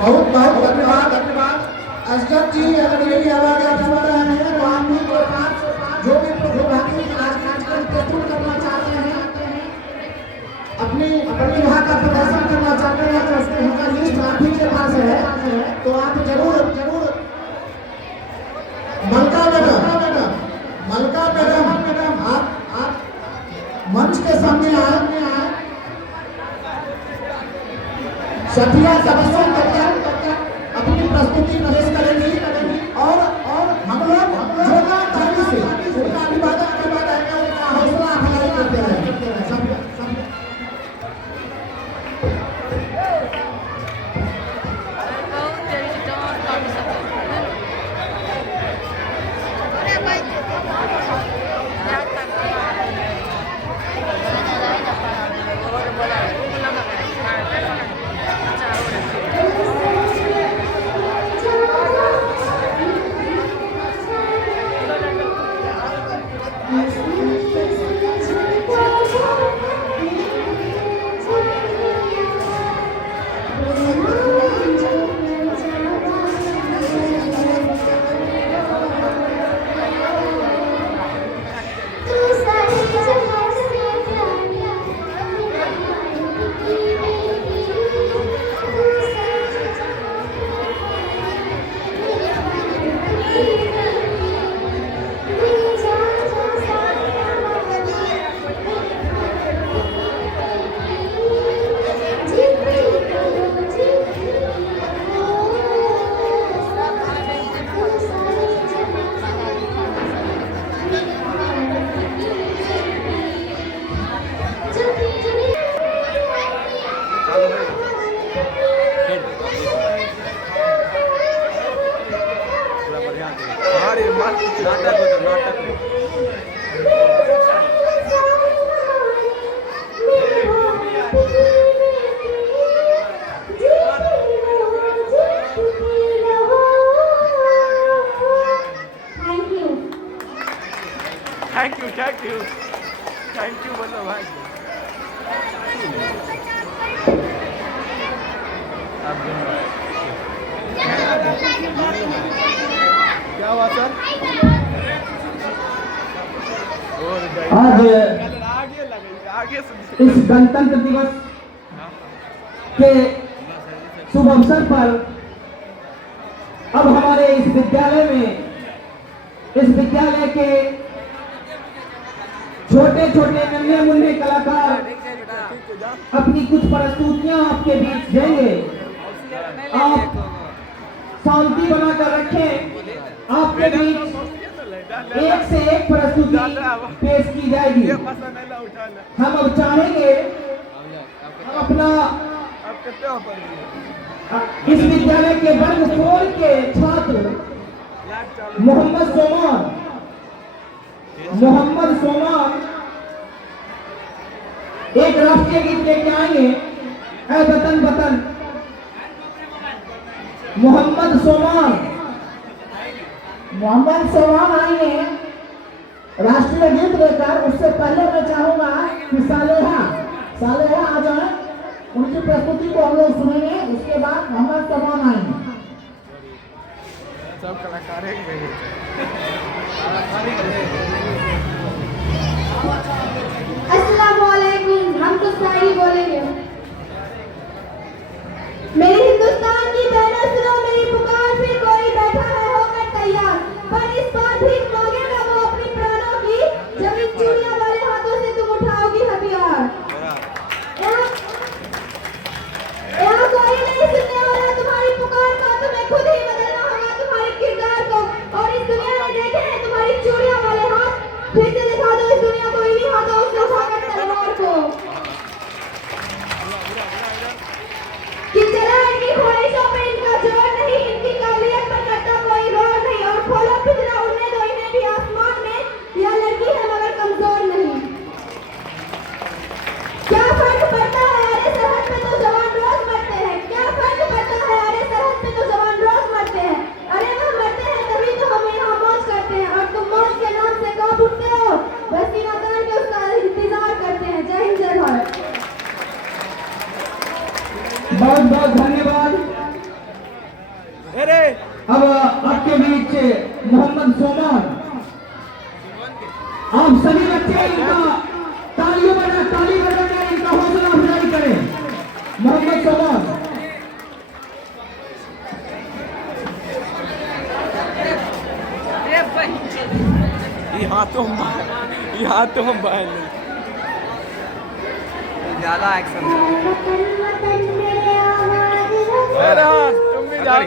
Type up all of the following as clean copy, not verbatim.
बहुत बहुत धन्यवाद धन्यवाद। असगर जी, अगर यही आवाज आप सुन रहे हैं तो आप भी के पास जो भी प्रतिभागी आज कार्यक्रम प्रस्तुत करना चाहते हैं, अपनी प्रतिभा का प्रदर्शन करना चाहते हैं, तो उसकी उनका लिस्ट आप ही के पास है, तो आप जरूर मलका मैडम आप मंच के सामने आए। सठिया सदस्यों अपनी प्रस्तुति पेश करेंगी और हम लोग जोरदार ताली से उनका अभिवादन करवा रहेंगे, उनका हौसला अफजाई करते रहेंगे। थैंक यू बोलो भाई। क्या हुआ सर? आज आगे इस गणतंत्र दिवस के शुभ अवसर पर अब हमारे इस विद्यालय के छोटे छोटे नन्हे मुन्ने कलाकार अपनी कुछ प्रस्तुतियां आपके बीच देंगे। आप शांति बनाकर रखें। आपके बीच एक से एक प्रस्तुति पेश की जाएगी। हम अब चाहेंगे हम अपना इस विद्यालय के वर्ग 4 के छात्र मोहम्मद सोमान एक राष्ट्रीय गीत लेके आएंगे। ऐ वतन वतन मोहम्मद सोमान आएंगे राष्ट्रीय गीत लेकर। उससे पहले मैं चाहूंगा कि सालेहा आ जाए, उनकी प्रस्तुति को हम लोग सुनेंगे। उसके बाद मोहम्मद सोमान आएंगे। सब कलाकार अस्सलाम वालेकुम। हम तो शायरी बोलेंगे। मेरे हिंदुस्तान की बहनों सुनो मेरी पुकार, फिर कोई बैठा है होकर तैयार, पर इस बार भीख मांगेगा वो अपनी प्राणों की, जब इन चूड़ियों वाले हाथों से तुम उठाओगी हथियार। यहाँ कोई नहीं सुनने वाला तुम्हारी पुकार को, तुम्हें खुद ही बदलना होगा तुम्हारे किरदार को। और इस दुनिया में देखे हैं तुम्हारी चूड़ियों वाले हाथ, फिर से दिखा दो इस दुनिया को इन्हीं हाथों से बहुत बहुत धन्यवाद। अरे अब आपके बीच मोहम्मद सोमान, आप सभी बच्चे इनका ताली बजाकर इनका हौसला अफजाई करें। मोहम्मद सोमान, यहाँ तो हम बाहर नहीं ज्यादा एक्शन तुम भी जाओ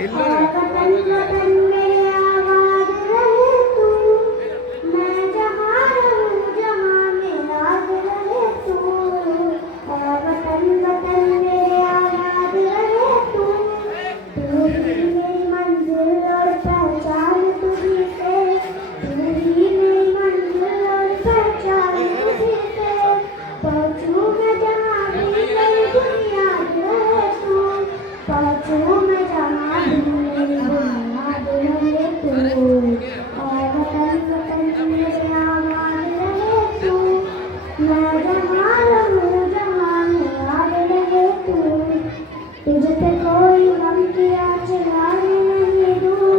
तुझ पे कोई गम की आँच लाने नहीं दूँ,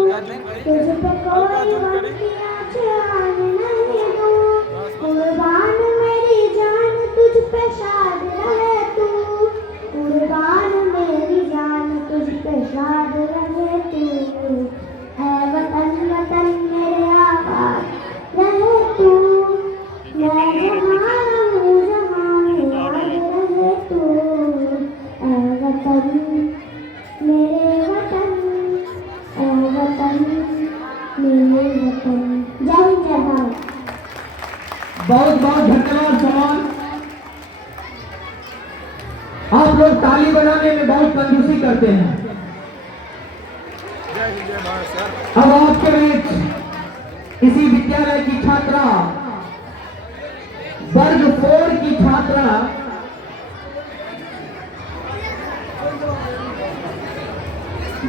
तुझ पे कोई गम की आँच लाने नहीं दूँ। कुर्बान मेरी जान तुझ पे शाद रहे तू, कुर्बान मेरी जान तुझ पे शाद रहे तू। है वतन वतन मेरे आबाद रहे तू, मैं जहाँ रहूँ जहाँ में याद रहे तू। है वतन मेरे वतन, है वतन मेरे वतन। जय हिंद जय भारत। बहुत बहुत धन्यवाद समान। आप लोग ताली बनाने में बहुत कंजूसी करते हैं। अब आपके बीच इसी विद्यालय की छात्रा, वर्ग 4 की छात्रा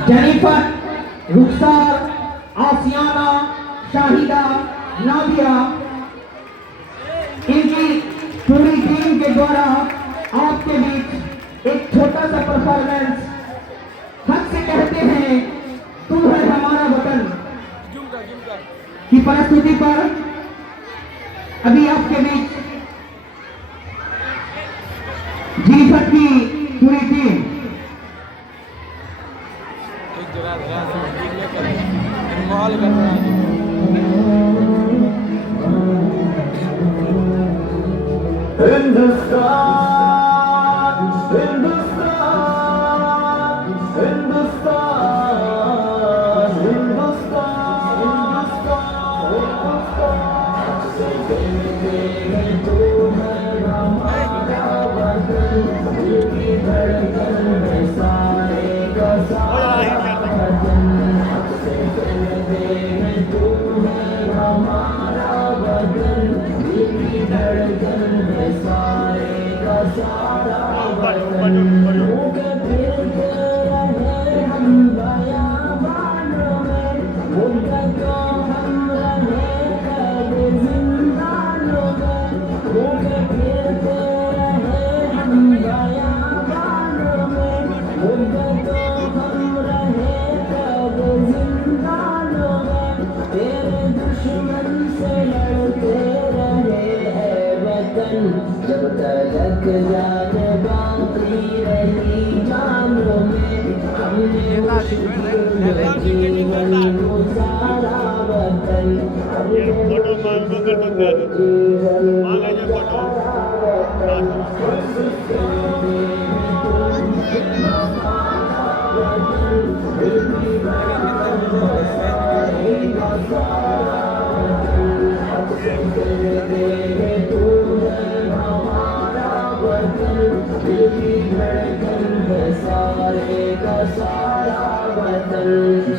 जेनिफर, रुखसार, आसियाना, शाहिदा, नादिया, इनकी पूरी टीम के द्वारा आपके बीच एक छोटा सा परफॉर्मेंस हक से कहते हैं तू है हमारा वतन की प्रस्तुति पर अभी आपके बीच जेनिफर की पूरी टीम माहौल कर रहा है। जब तक जाने बाकी रही जानों में हमने जीवन गुजारा वतन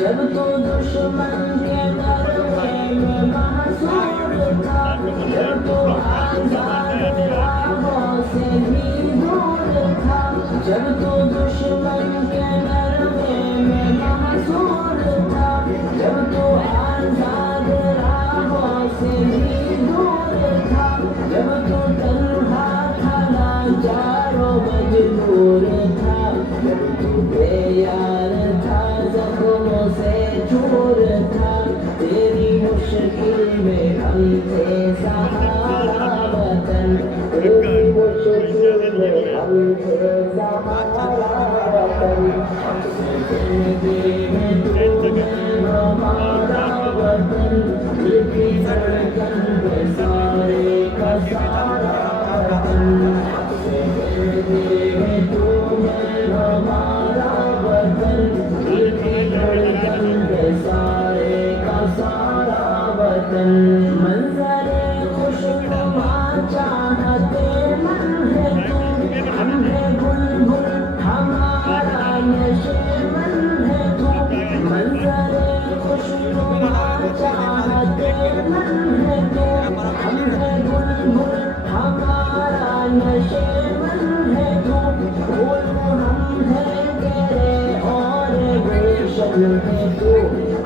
जब तो दुश्मन के डरने में महसूर था, जब तो आजाद राहों से भी दूर था, जब तो दुश्मन के डरने में महसूर था, जब तो आजाद राहों से भी दूर था, जब तो तन्हा था लाचार व मजबूर था, जब तू बेयार था जख्मों से चूर था तेरी मुश्किल में हम थे सहारा वतन तेरी मुश्किल में हम थे सहारा वतन जिंदगी में तूने हमारा वतन दिल की धड़कन पे सारे का सारा वतन जिंदगी में तूने हमारा वतन दिल की धड़कन पे सारे का सारा वतन मंजरे खुशनुमा चाहते मन है तू हम है बुलबुल हमारा नशे मन है तू मंजरे खुशनुमा चाहते मन है तू हम है बुलबुल हमारा नशे मन है तू फूल हम है तेरे और गुलशन है तू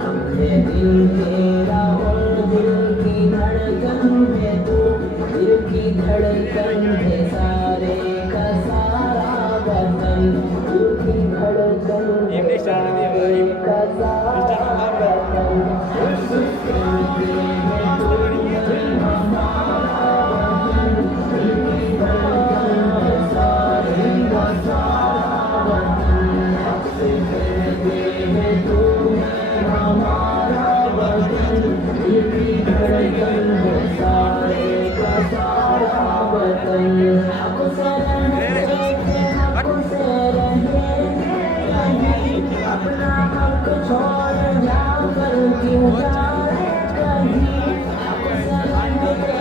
हमने दिल तेरा और दिल की धड़कन है तू दिल की धड़कन है सारे का सारा वतन दिल की धड़कन है सारे का सारा वतन उस जिंदगी में तूने हमारा वतन दिल की धड़कन है सारे का सारा वतन उस जिंदगी में तूने हमारा वतन दिल की धड़कन है सारे का सारा वतन हक से रहेंगे हक से रहेंगे कहीं अपना हक छोड़ जाकर क्यों जाए कहीं हक से रहेंगे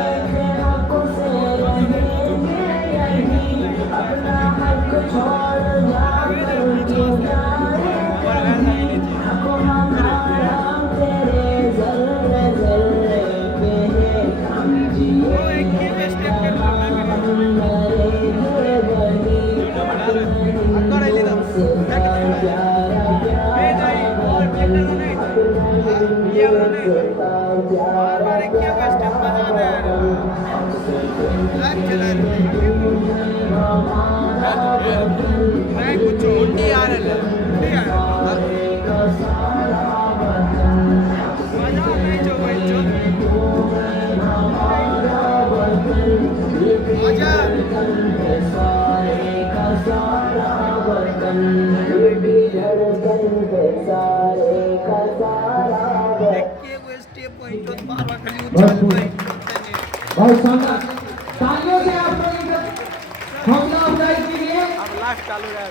हक से रहेंगे कहीं अपना हक छोड़ जाकर क्यों जाए कहीं हक हमारा तेरे जर्रे जर्रे पे है हम जिएंगे हम मरेंगे वही अपना हिंदू से प्यारा प्यारा वतन अपना हिंदू से प्यारा प्यारा वतन हमसे जिंदगी में तूने हमारा वतन सारे का सारा वतन हमसे जिंदगी में तूने हमारा वतन दिल की धड़कन है सारे का सारा वतन दिल की धड़कन है सारे का सारा वतन बहुत शानदार तालियों से आप लोग एक हौसला अफजाई कीजिए अब लास्ट चालू रहा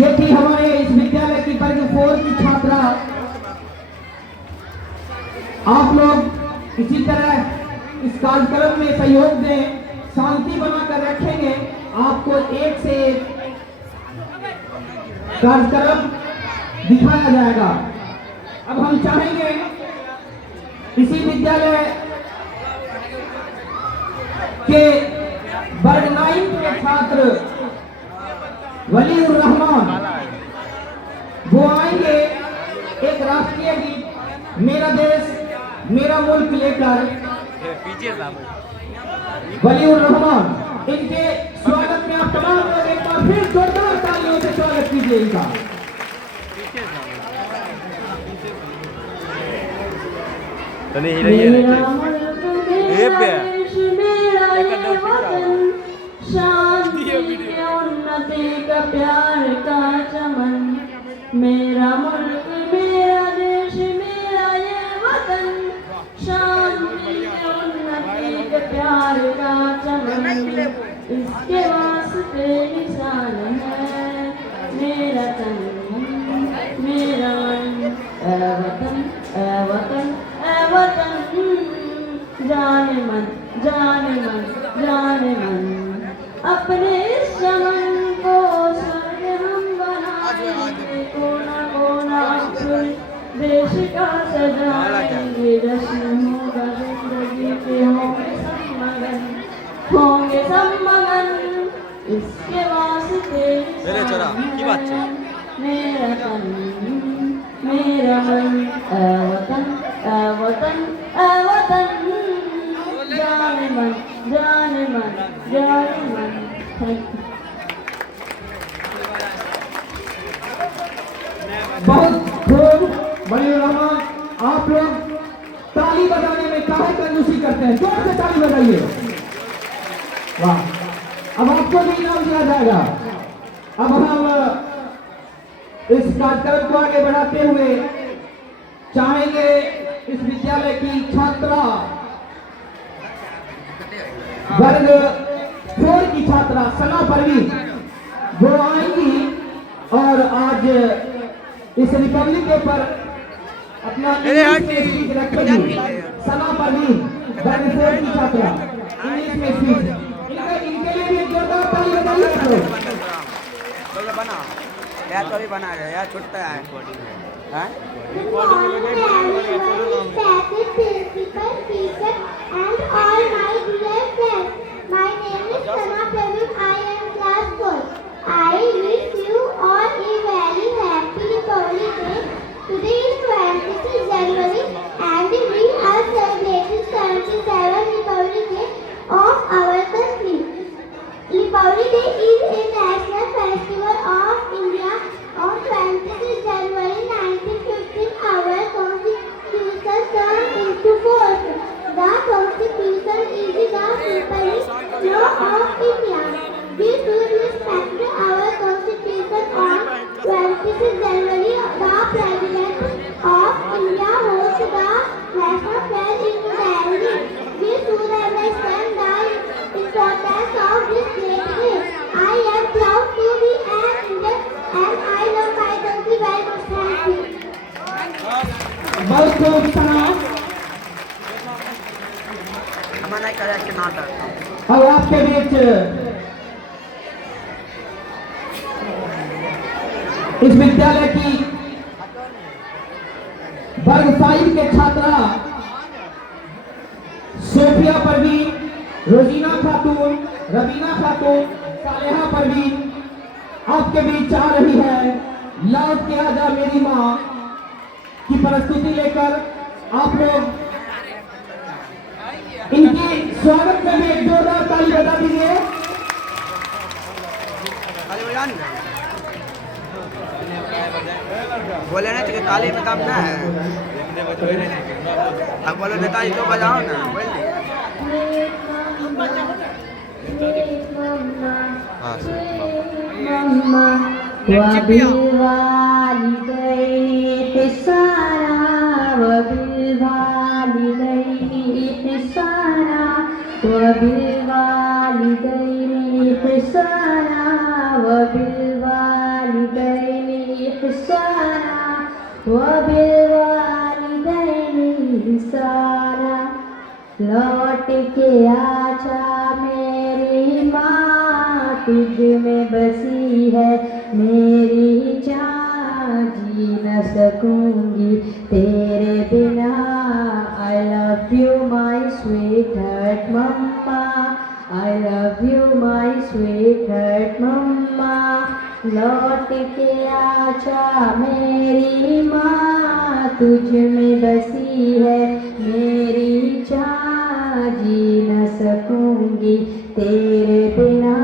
ये थी हमारे इस विद्यालय की वर्ग 4 की छात्रा आप लोग इसी तरह इस कार्यक्रम में सहयोग दें शांति बनाकर रखेंगे आपको एक से एक कार्यक्रम दिखाया जाएगा अब हम चाहेंगे इसी विद्यालय के वर्ग 9 के छात्र वलीउर रहमान वो आएंगे एक राष्ट्रीय गीत मेरा देश मेरा मुल्क लेकर वलीउर रहमान इनके स्वागत में आप तमाम लोग एक बार फिर जोरदार तालियों से स्वागत कीजिए इनका मेरा मुल्क मेरा देश मेरा ये वतन शांति उन्नति का प्यार का चमन मेरा मुल्क मेरा देश मेरा ये वतन शांति उन्नति का प्यार का चमन इसके वास्ते निशान है मेरा तन मेरा मन ऐ वतन ऐ वतन ऐ वतन जाने मन जाने मन जाने मन अपने इस चमन को स्वर्ग हम बनाएंगे कोना कोना फूल देश का सजाएंगे जश्न होगा जिंदगी के होंगे सब मगन इसके वास्ते मेरा तन मेरा मन ऐ वतन ऐ वतन ऐ वतन जाने मन जाने मन जाने मन थैंक यू वलीउर रहमान, आप लोग ताली बजाने में काहे कंजूसी करते हैं? जोर से ताली बजाइए। वाह, अब आपको भी इनाम दिया जाएगा। अब हम इस कार्यक्रम को आगे बढ़ाते हुए चाहेंगे इस विद्यालय की छात्रा वर्ग 4 की छात्रा सना परवीन वो आएंगी और आज इस रिपब्लिक डे पर अपना स्पीच रखेगी। सना परवीन वर्ग 4 की छात्रा इंग्लिश में स्पीच, इनके लिए भी जोरदार ताली बजाइए। बना यार, तो अभी बना रहे यार, छुट्टा है हैं? Good morning everyone, respected principal, teacher and all my dear friends. My name is Sana Praveen. I am class 4. I wish you all a very happy Republic Day. Today is 26 January and we are celebrating 77th Republic Day of our country. Republic Day is a national festival of India. On 26 January 1915, our Constitution turned into force. The Constitution is the supreme law of India. We should respect our Constitution. On 26 January, the President of India holds the national flag in Delhi. We should understand the importance of this great day. I am proud to be an Indian and I love my country very much. Thank you. बहुत खूब सना। हमारा correct नाटक अब आपके बीच इस विद्यालय की वर्ग 5 के छात्रा सोफिया परवीन, रोजीना खातून, रबीना खातून, सालेहा परवीन आपके बीच आ रही है। लौट के आजा मेरी माँ की प्रस्तुति लेकर आप लोग इनके स्वागत में भी एक जोरदार ताली बजा दीजिए। बोले ना कि ताली में काम ना है, अब बोलो नेताजी तो बजाओ ना, लौट के आजा मेरी माँ, तुझ में बसी है मेरी जान, जी न सकूंगी तेरे बिना। I love you my sweetheart mama, I love you my sweetheart mama. लौट के आजा मेरी माँ, तुझ में बसी है मेरी जान, जी न सकूंगी तेरे बिना।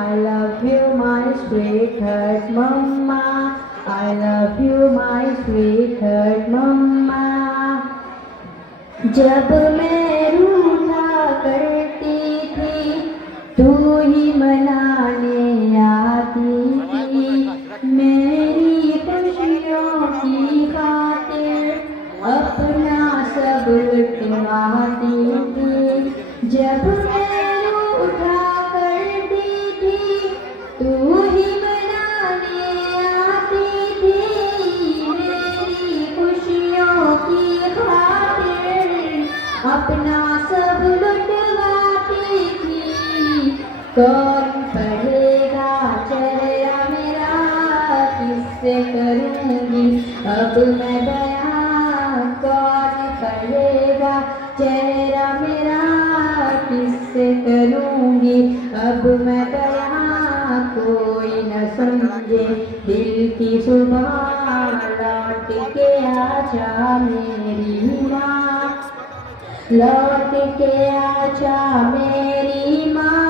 I love you my sweetheart mama, I love you my sweetheart mama. जब मैं रूठा करती थी तू ही मनाने आती थी, मेरी खुशियों की खातिर अपना सब लुटवाती थी। जब मैं रूठा करती थी तू ही मनाने आती थी, मेरी खुशियों की खातिर अपना सब लुटवाती थी। कौन पढ़ेगा चेहरा मेरा, किससे करूँगी अब मैं बयां। कौन पढ़ेगा चेहरा मेरा, किससे करूँगी अब मैं बयां। कोई न समझे दिल की सुबह, लौट के आजा मेरी माँ, लौट के आजा मेरी माँ,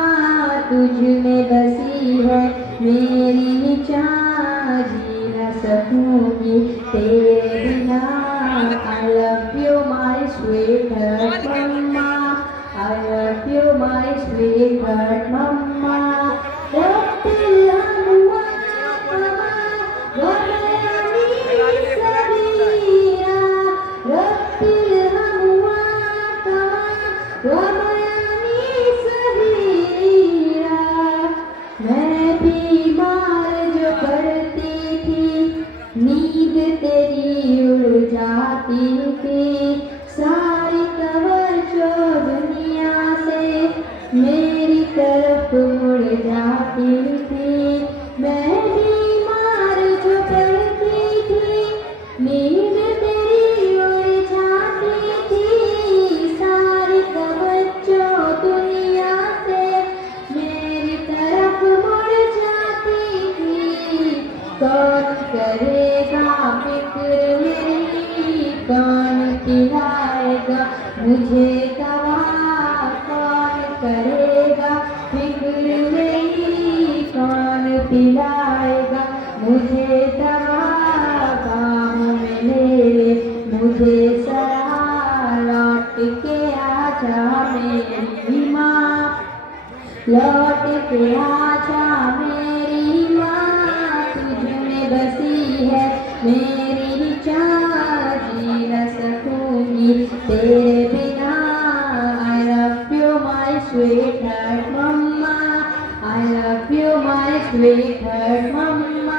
तुझ में बसी है मेरी जान, जी न सकूंगी तेरे बिना। करेगा फिक्र मेरी कौन खिलाएगा मुझे दवा कौन करेगा फिक्र मेरी कौन पिलाएगा मुझे दवा बाहों में ले मुझे सरा लौट के आजा मेरी माँ लौट के आजा मेरी माँ तुझ में बसी है मेरी चाह जी न सकूंगी तेरे बिना I love you my sweetheart mama I love you my sweetheart mama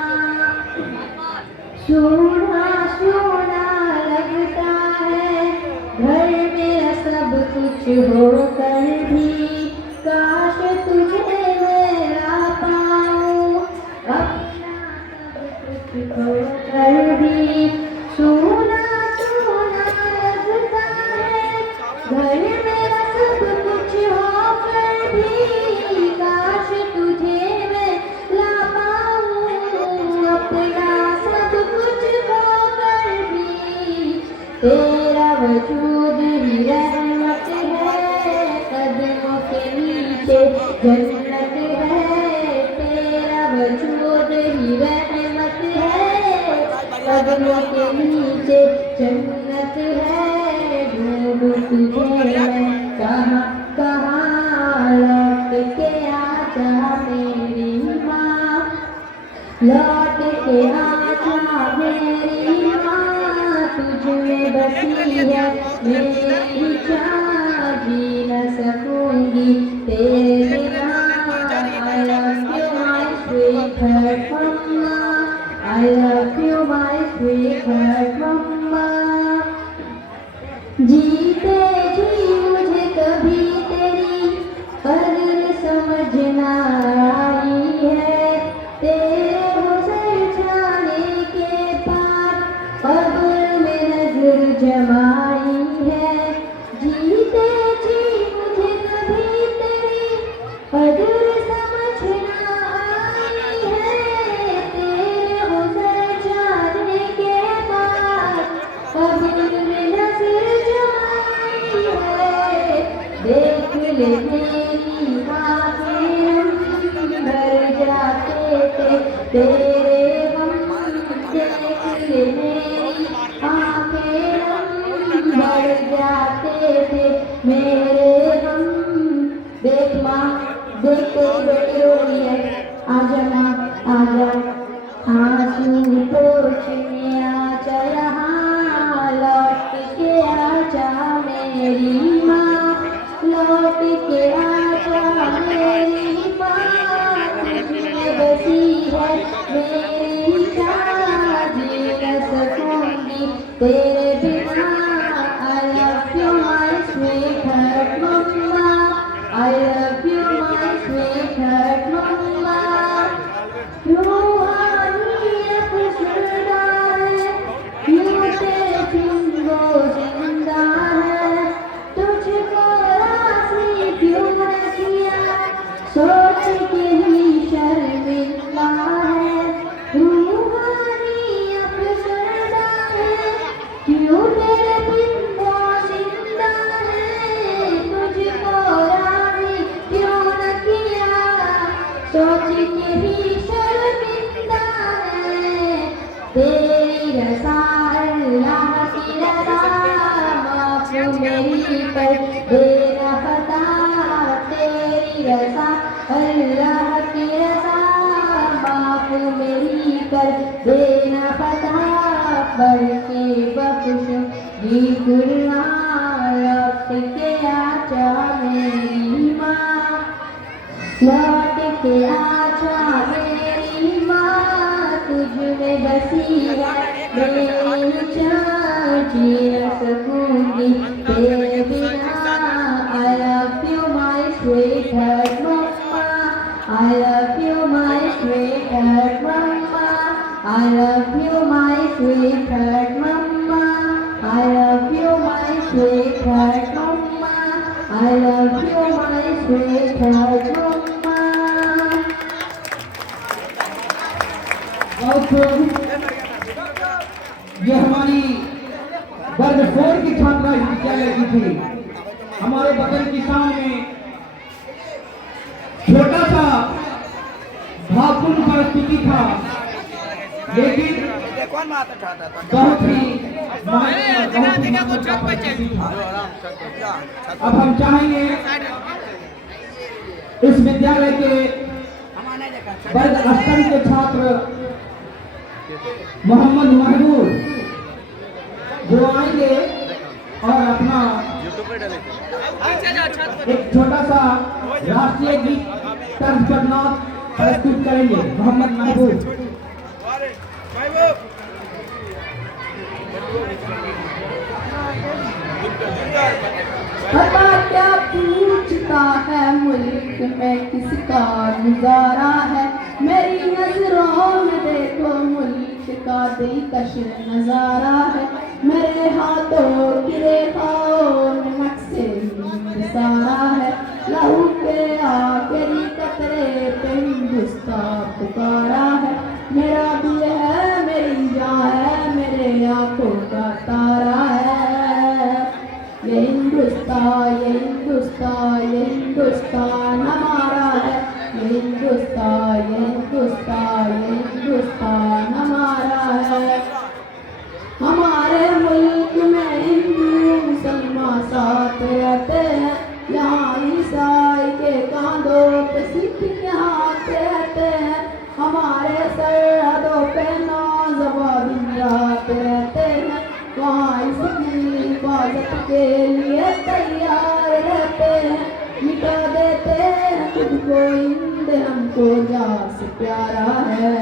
सोना सोना लगता है घर मेरा सब कुछ होकर भी काश तुझे मेरा पाऊं अपना सब कुछ होकर भी सोना सोना लगता है घर मेरा सब कुछ होकर भी काश तुझे मैं ला पाऊं अपना सब कुछ होकर भी तेरा वजूद ही रहमत है कदमों के नीचे जन्नत है तेरा वजूद ही रहमत है कदमों के नीचे जन्नत है ढूंढूं तुझे मैं कहाँ कहाँ लौट के आजा मेरी माँ लौट के आजा मेरी माँ तुझ में बसी है मेरी चाह जी न सकूंगी तेरे बिना I love you my sweetheart mama I love you my sweetheart mama जीते जी मुझे कभी तेरी कदर समझ ना आई है तेरे गुजर जाने के बाद कब्र में नजर जमाई है जीते जी मुझे कभी तेरी कदर समझ ना आई है तेरे गुजर जाने के बाद कब्र में नजर जमाई है देख ले मेरी आँखें भर जाते थे तेरे गम देख ले मेरी आँखें भर जाते थे मेरे गम देख माँ देख तेरी बेटी रो रही है आजा माँ आजा आंसू पोंछने आजा यहाँ लौट के आजा मेरी माँ लौट के आजा मेरी माँ तुझमें बसी है मेरी चाह जी न सकूंगी तेरे बिना I love you my sweetheart mama I love you my sweetheart mama रूहानी अफसरदा है यूं तेरे बिन वो जिंदा है तुझको राज़ी क्यों न किया सोच के ही शर्मिंदा है रूहानी अफसरदा है क्यों तेरे बिन वो जिंदा है तुझको राज़ी क्यों न किया सोच के ही शर्मिंदा है तेरी रज़ा अल्लाह की रज़ा माफ़ मेरी कर देना खता तेरी रज़ा अल्लाह की रज़ा माफ़ मेरी कर देना खता पढ़ के बख्श जी कुरान लौट के आजा मेरी माँ लौट के आजा मेरी माँ तुझ में बसी है मेरी चाह जी न सकूंगी तेरे बिना I love you my sweetheart mama I love you my sweetheart mama I love you my sweetheart mama I love you my sweetheart mama I love you my sweetheart mama और ये हमारी वर्ग 4 की छात्रा इस विद्यालय की थी। हमारे वतन की शान में छोटा सा भावपूर्ण परिस्थिति था, लेकिन कौन माता चाहता था? बहुत ही अब हम चाहेंगे इस विद्यालय के वर्ग 8 के छात्र मोहम्मद महबूब जो आएंगे और अपना एक छोटा सा राष्ट्रीय गीत तर्ज पर नाच प्रस्तुत करेंगे। मोहम्मद महबूब। पता क्या पूछता है मुल्क में किसका गुजारा है, मेरी नजरों में देखो मुल्क का दिलकश नजारा है, मेरे हाथों की रेखाओं नमक से सारा है, लहू के आखिरी कतरे पे हिंदुस्तान पुकारा है, मेरा दिल है मेरी जान है मेरे आंखों का तारा है, ये हिंदुस्तान ये हिंदुस्तान ये हिंदुस्तान हमारा है, ये हिंदुस्तान ये हिंदुस्तान ये हिंदुस्तान हमारा है। हमारे मुल्क में हिंदू मुसलमान साथ रहते हैं, यहाँ ईसाई के कांधों पे सिख के हाथ रहते हैं, हमारे सरहदों पे नौजवान रात रहते हैं, वहाँ इसकी हिफाजत के लिए तैयार रहते हैं, मिटा देते हैं खुद को हिंद हमको जान से प्यारा है,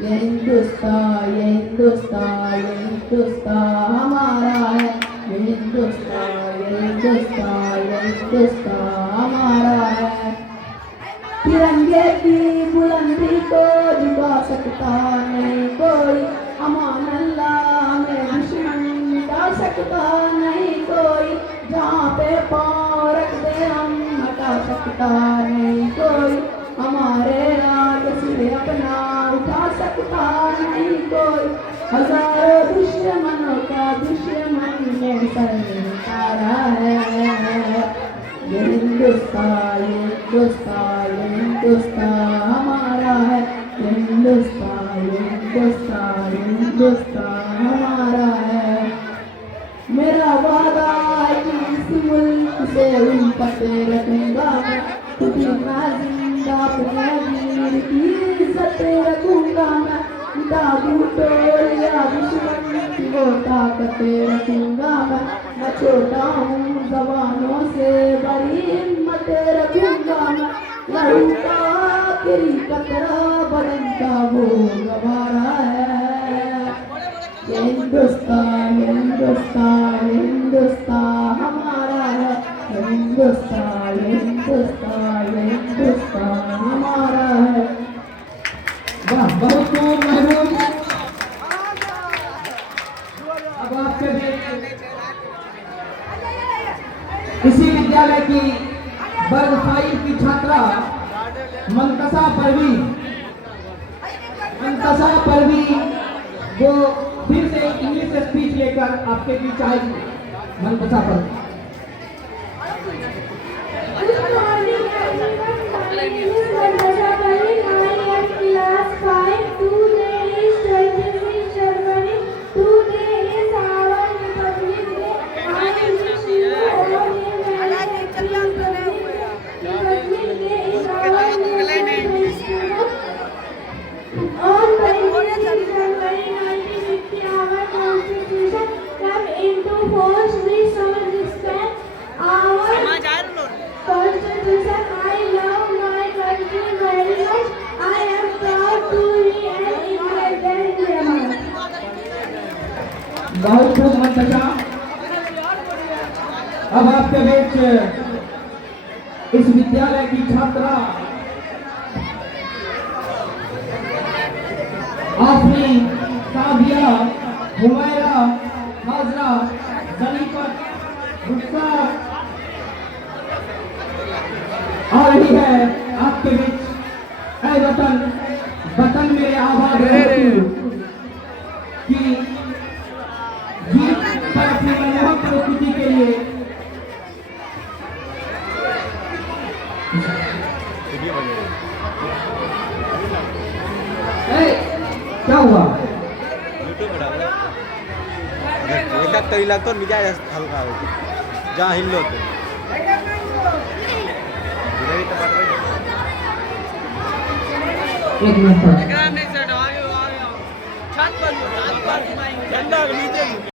ये हिंदुस्तान ये हिंदुस्तान ये हिंदुस्तान हमारा है, ये हिंदुस्तान ये हिंदुस्तान ये हिंदुस्तान हमारा है। तिरंगे की बुलंदी को झुका सकता नहीं कोई, अमान अल्लाह में दुश्मन मिटा सकता नहीं कोई, जहाँ पे पाँव रख दे हम हटा सकता नहीं कोई, हमारे आगे सिर अपना उठा सकता नहीं कोई, हजारों दुश्मनों का दुश्मन में सर उतारा है, ये हिंदुस्तान ये हिंदुस्तान ये हिंदुस्तान हमारा है, ये हिंदुस्तान ये हिंदुस्तान ये हिंदुस्तान हमारा है। मेरा वादा है कि इस मुल्क से उल्फतें रखूंगा मैं, खुद मैं जिंदा अपने वीर की इज्जत रखूंगा मैं, मिटा दूं टोलिया दुश्मन की वो ताकत रखूंगा मैं छोटा हूँ जवानों से बड़ी हिम्मत रखूंगा मैं, लहू का आखिरी कतरा बदन का वो गवारा है, ये हिंदुस्तान ये हिंदुस्तान ये हिंदुस्तान हमारा है, ये हिंदुस्तान ये हिंदुस्तान ये हिंदुस्तान हमारा है। वाह बहुत खूब महबूब। अब आपके इसी विद्यालय की वर्ग 5 की छात्रा मनकसा परवीन वो फिर से इंग्लिश स्पीच लेकर आपके बीच आएगी। मनकसा Parveen. Good morning everyone, my name is Manasa Parveen. I am class 5. Today is 26 January. Today is our Republic Day. I wish you all a very happy Republic Day. Republic Day is our national festival. On 26 January 1950, our Constitution came into force. We shall respect our Constitution. I love my country very much. I am proud to be an Indian woman. बहुत खूब मनकसा। अब आपके बीच इस विद्यालय की छात्रा आफरीन, सादिया, हुमैरा, हाजरा, जनीफत, रुखसार आ रही है आपके बीच। ऐ वतन, वतन मेरे आबाद है तू। कि जीत पर अपनी मनमोहक प्रस्तुति के लिए क्या हुआ एकाच तरी लागतो निघाय हलका जा हिल्लो होतो एक मिनट नहीं सेट आ गया छत पर नीचे